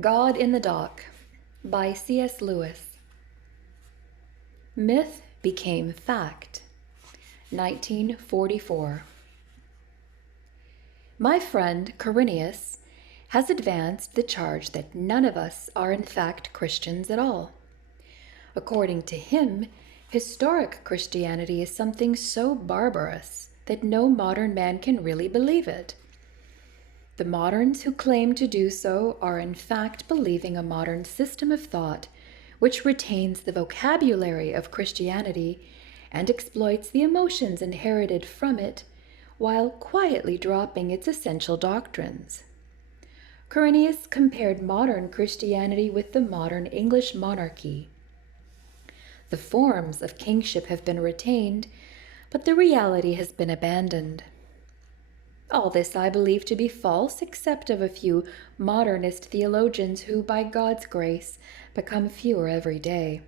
God in the Dock by C.S. Lewis. Myth became fact. 1944. My friend Quirinius has advanced the charge that none of us are in fact Christians at all. According to him, historic Christianity is something so barbarous that no modern man can really believe it. The moderns who claim to do so are in fact believing a modern system of thought which retains the vocabulary of Christianity and exploits the emotions inherited from it while quietly dropping its essential doctrines. Quirinius compared modern Christianity with the modern English monarchy. The forms of kingship have been retained, but the reality has been abandoned. All this I believe to be false, except of a few modernist theologians who, by God's grace, become fewer every day.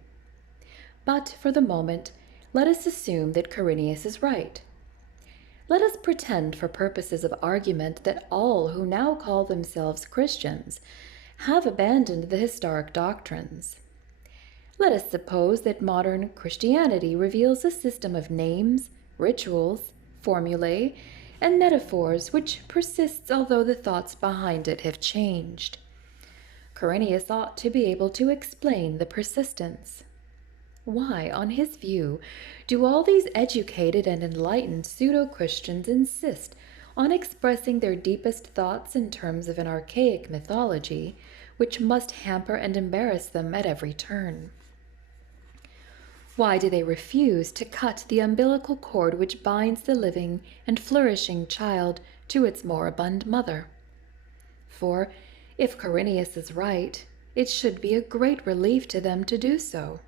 But for the moment, let us assume that Quirinius is right. Let us pretend for purposes of argument that all who now call themselves Christians have abandoned the historic doctrines. Let us suppose that modern Christianity reveals a system of names, rituals, formulae, and metaphors which persists although the thoughts behind it have changed. Quirinius ought to be able to explain the persistence. Why, on his view, do all these educated and enlightened pseudo-Christians insist on expressing their deepest thoughts in terms of an archaic mythology, which must hamper and embarrass them at every turn? Why do they refuse to cut the umbilical cord which binds the living and flourishing child to its moribund mother? For, if Quirinius is right, it should be a great relief to them to do so.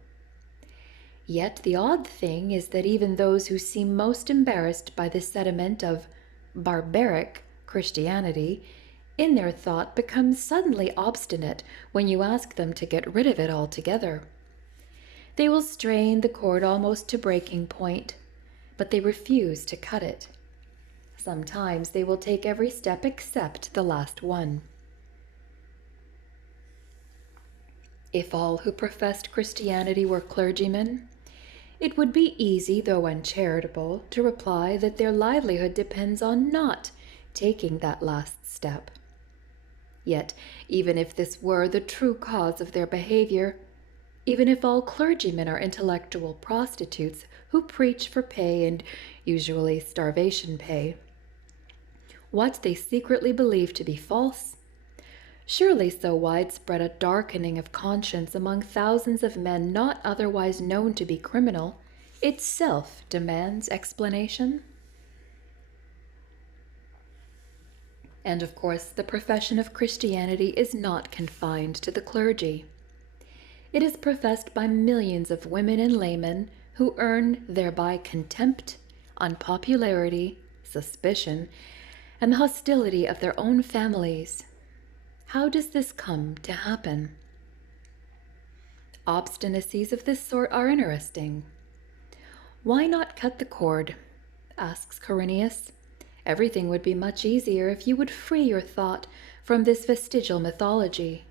Yet the odd thing is that even those who seem most embarrassed by the sediment of barbaric Christianity in their thought become suddenly obstinate when you ask them to get rid of it altogether. They will strain the cord almost to breaking point, but they refuse to cut it. Sometimes they will take every step except the last one. If all who professed Christianity were clergymen, it would be easy, though uncharitable, to reply that their livelihood depends on not taking that last step. Yet, even if this were the true cause of their behavior, even if all clergymen are intellectual prostitutes who preach for pay and usually starvation pay, what they secretly believe to be false, surely so widespread a darkening of conscience among thousands of men not otherwise known to be criminal, itself demands explanation. And of course, the profession of Christianity is not confined to the clergy. It is professed by millions of women and laymen who earn thereby contempt, unpopularity, suspicion, and the hostility of their own families. How does this come to happen? Obstinacies of this sort are interesting. Why not cut the cord? Asks Quirinius. Everything would be much easier if you would free your thought from this vestigial mythology.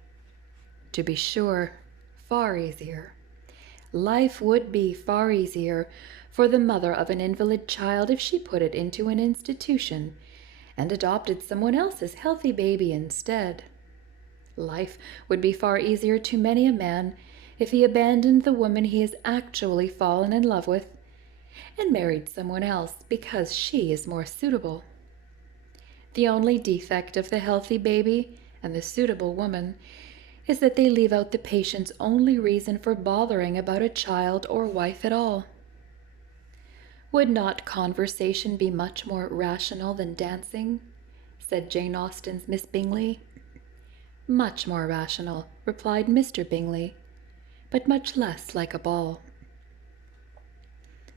To be sure, far easier. Life would be far easier for the mother of an invalid child if she put it into an institution and adopted someone else's healthy baby instead. Life would be far easier to many a man if he abandoned the woman he has actually fallen in love with and married someone else because she is more suitable. The only defect of the healthy baby and the suitable woman is that they leave out the patient's only reason for bothering about a child or wife at all. Would not conversation be much more rational than dancing? Said Jane Austen's Miss Bingley. Much more rational, replied Mr. Bingley, but much less like a ball.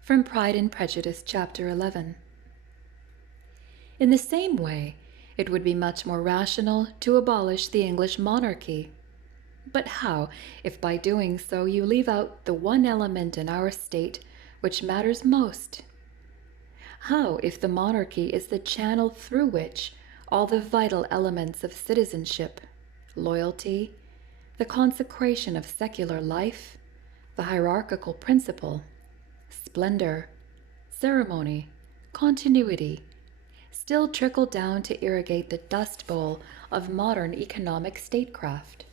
From Pride and Prejudice, Chapter 11. In the same way, it would be much more rational to abolish the English monarchy. But how, if by doing so you leave out the one element in our state which matters most? How, if the monarchy is the channel through which all the vital elements of citizenship, loyalty, the consecration of secular life, the hierarchical principle, splendor, ceremony, continuity, still trickle down to irrigate the dust bowl of modern economic statecraft.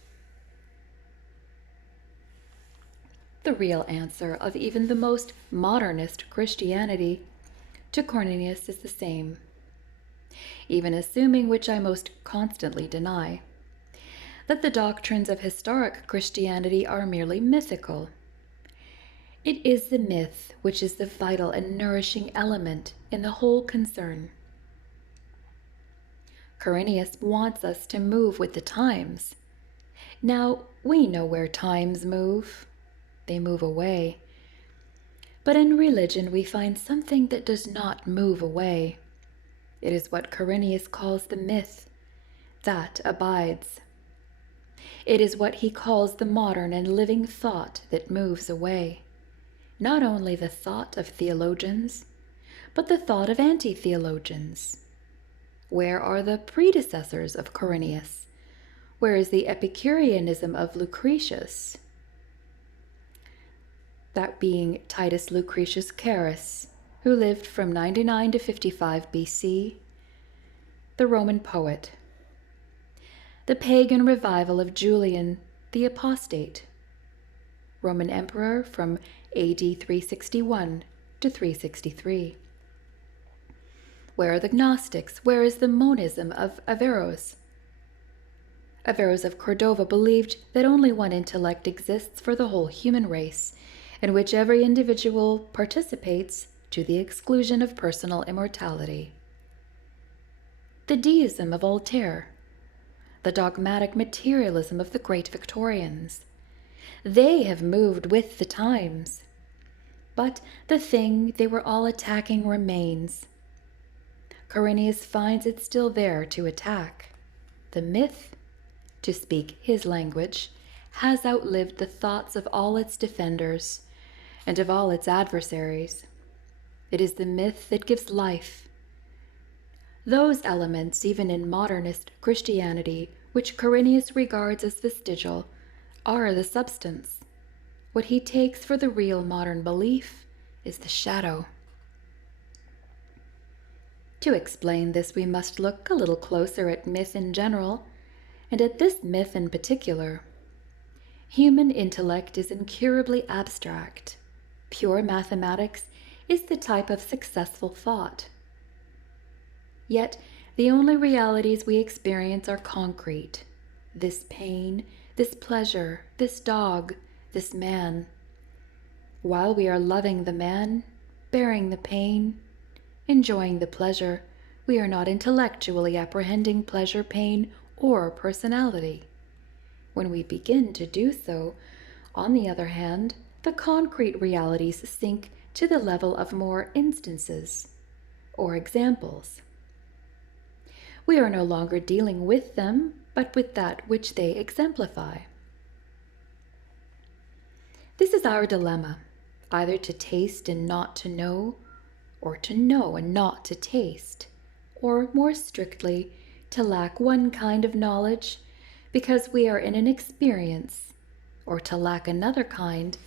The real answer of even the most modernist Christianity to Quirinius is the same, even assuming, which I most constantly deny, that the doctrines of historic Christianity are merely mythical. It is the myth which is the vital and nourishing element in the whole concern. Quirinius wants us to move with the times. Now, we know where times move. They move away. But in religion we find something that does not move away. It is what Quirinius calls the myth. That abides. It is what he calls the modern and living thought that moves away. Not only the thought of theologians, but the thought of anti-theologians. Where are the predecessors of Quirinius? Where is the Epicureanism of Lucretius? That being Titus Lucretius Carus, who lived from 99 to 55 BC, the Roman poet. The pagan revival of Julian the Apostate, Roman emperor from AD 361 to 363. Where are the Gnostics? Where is the monism of Averroes? Averroes of Cordova believed that only one intellect exists for the whole human race, in which every individual participates to the exclusion of personal immortality. The deism of Voltaire, the dogmatic materialism of the great Victorians. They have moved with the times, but the thing they were all attacking remains. Quirinius finds it still there to attack. The myth, to speak his language, has outlived the thoughts of all its defenders and of all its adversaries. It is the myth that gives life. Those elements, even in modernist Christianity, which Quirinius regards as vestigial, are the substance. What he takes for the real modern belief is the shadow. To explain this, we must look a little closer at myth in general, and at this myth in particular. Human intellect is incurably abstract. Pure mathematics is the type of successful thought. Yet, the only realities we experience are concrete. This pain, this pleasure, this dog, this man. While we are loving the man, bearing the pain, enjoying the pleasure, we are not intellectually apprehending pleasure, pain, or personality. When we begin to do so, on the other hand, the concrete realities sink to the level of more instances or examples. We are no longer dealing with them, but with that which they exemplify. This is our dilemma, either to taste and not to know, or to know and not to taste, or more strictly, to lack one kind of knowledge because we are in an experience, or to lack another kind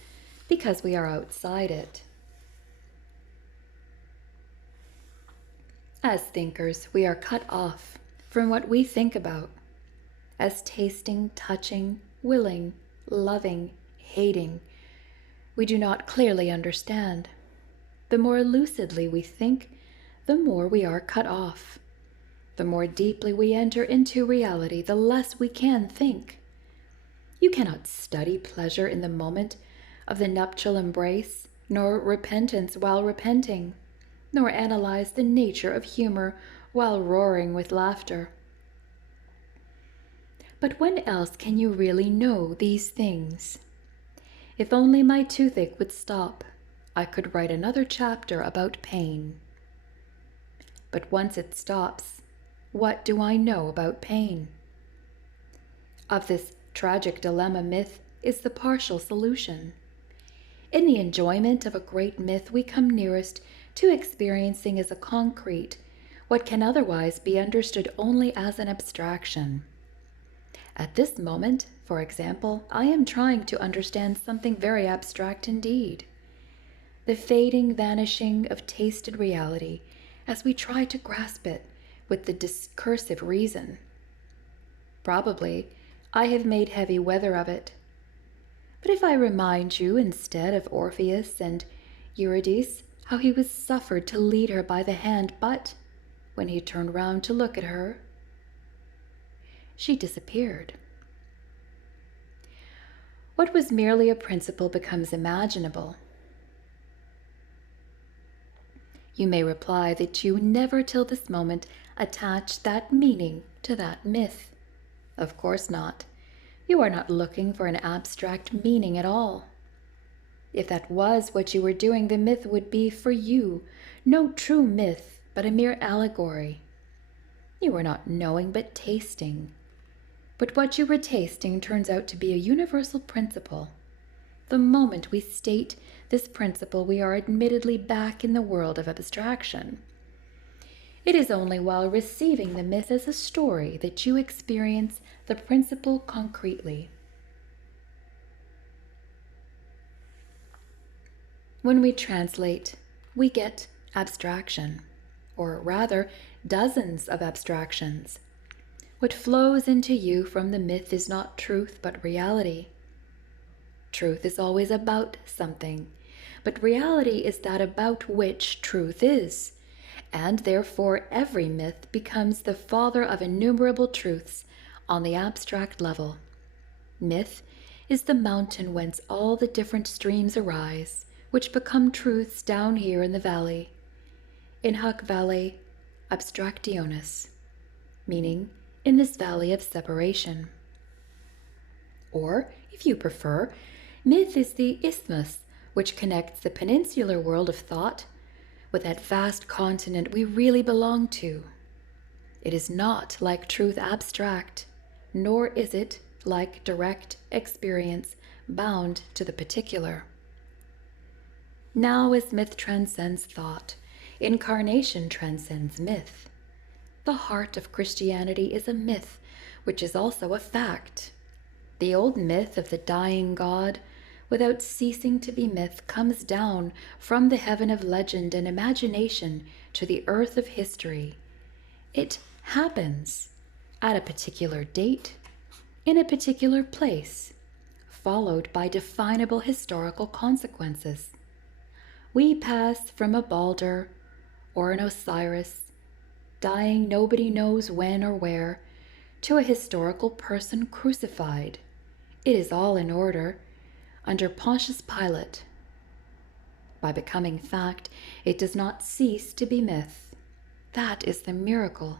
because we are outside it. As thinkers, we are cut off from what we think about. As tasting, touching, willing, loving, hating, we do not clearly understand. The more lucidly we think, the more we are cut off. The more deeply we enter into reality, the less we can think. You cannot study pleasure in the moment of the nuptial embrace, nor repentance while repenting, nor analyze the nature of humor while roaring with laughter. But when else can you really know these things? If only my toothache would stop, I could write another chapter about pain. But once it stops, what do I know about pain? Of this tragic dilemma, myth is the partial solution. In the enjoyment of a great myth, we come nearest to experiencing as a concrete what can otherwise be understood only as an abstraction. At this moment, for example, I am trying to understand something very abstract indeed. The fading, vanishing of tasted reality as we try to grasp it with the discursive reason. Probably I have made heavy weather of it. But if I remind you instead of Orpheus and Eurydice, how he was suffered to lead her by the hand, but when he turned round to look at her, she disappeared. What was merely a principle becomes imaginable. You may reply that you never till this moment attached that meaning to that myth. Of course not. You are not looking for an abstract meaning at all. If that was what you were doing, the myth would be for you no true myth, but a mere allegory. You were not knowing, but tasting. But what you were tasting turns out to be a universal principle. The moment we state this principle, we are admittedly back in the world of abstraction. It is only while receiving the myth as a story that you experience the principle concretely. When we translate, we get abstraction, or rather, dozens of abstractions. What flows into you from the myth is not truth, but reality. Truth is always about something, but reality is that about which truth is, and therefore every myth becomes the father of innumerable truths on the abstract level. Myth is the mountain whence all the different streams arise, which become truths down here in the valley. In hac valle abstractionis, meaning in this valley of separation. Or, if you prefer, myth is the isthmus which connects the peninsular world of thought with that vast continent we really belong to. It is not like truth abstract, nor is it like direct experience bound to the particular. Now as myth transcends thought, incarnation transcends myth. The heart of Christianity is a myth, which is also a fact. The old myth of the dying God, without ceasing to be myth, comes down from the heaven of legend and imagination to the earth of history. It happens at a particular date, in a particular place, followed by definable historical consequences. We pass from a Balder or an Osiris, dying nobody knows when or where, to a historical person crucified. It is all in order, under Pontius Pilate. By becoming fact, it does not cease to be myth. That is the miracle.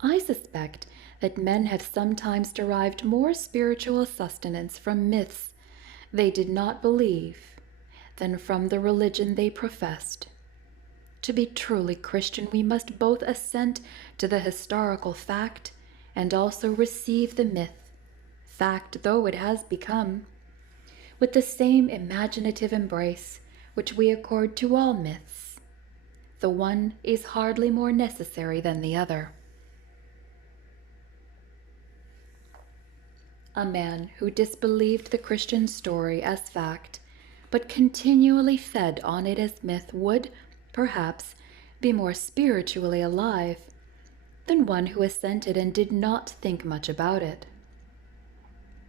I suspect that men have sometimes derived more spiritual sustenance from myths they did not believe than from the religion they professed. To be truly Christian, we must both assent to the historical fact and also receive the myth, fact though it has become, with the same imaginative embrace which we accord to all myths. The one is hardly more necessary than the other. A man who disbelieved the Christian story as fact, but continually fed on it as myth, would, perhaps, be more spiritually alive than one who assented and did not think much about it.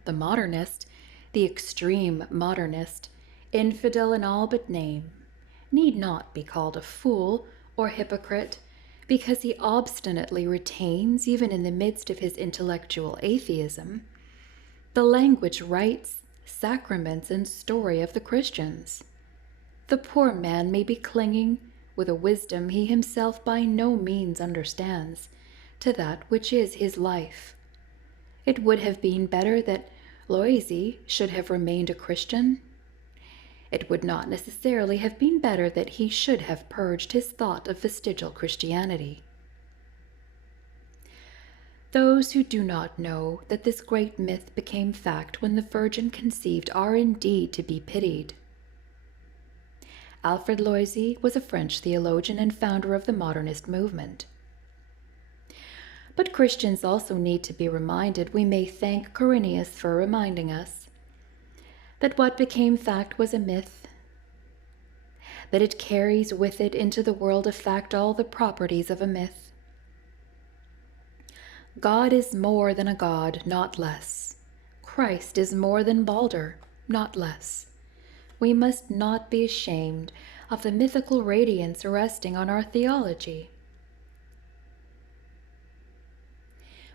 The modernist, the extreme modernist, infidel in all but name, need not be called a fool or hypocrite because he obstinately retains, even in the midst of his intellectual atheism, the language, rites, sacraments, and story of the Christians. The poor man may be clinging, with a wisdom he himself by no means understands, to that which is his life. It would have been better that Loisy should have remained a Christian. It would not necessarily have been better that he should have purged his thought of vestigial Christianity. Those who do not know that this great myth became fact when the Virgin conceived are indeed to be pitied. Alfred Loisy was a French theologian and founder of the modernist movement. But Christians also need to be reminded, we may thank Quirinius for reminding us, that what became fact was a myth, that it carries with it into the world of fact all the properties of a myth. God is more than a god, not less. Christ is more than Balder, not less. We must not be ashamed of the mythical radiance resting on our theology.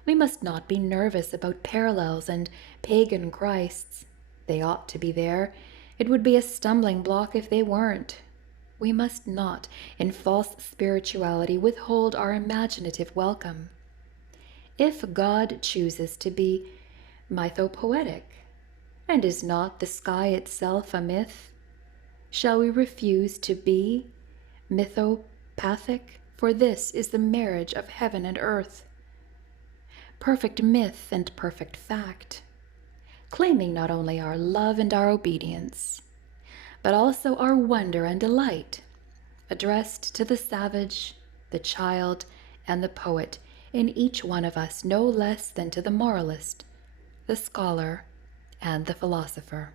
We must not be nervous about parallels and pagan Christs. They ought to be there. It would be a stumbling block if they weren't. We must not, in false spirituality, withhold our imaginative welcome. If God chooses to be mythopoetic, and is not the sky itself a myth, shall we refuse to be mythopathic? For this is the marriage of heaven and earth. Perfect myth and perfect fact, claiming not only our love and our obedience, but also our wonder and delight, addressed to the savage, the child, and the poet in each one of us, no less than to the moralist, the scholar, and the philosopher.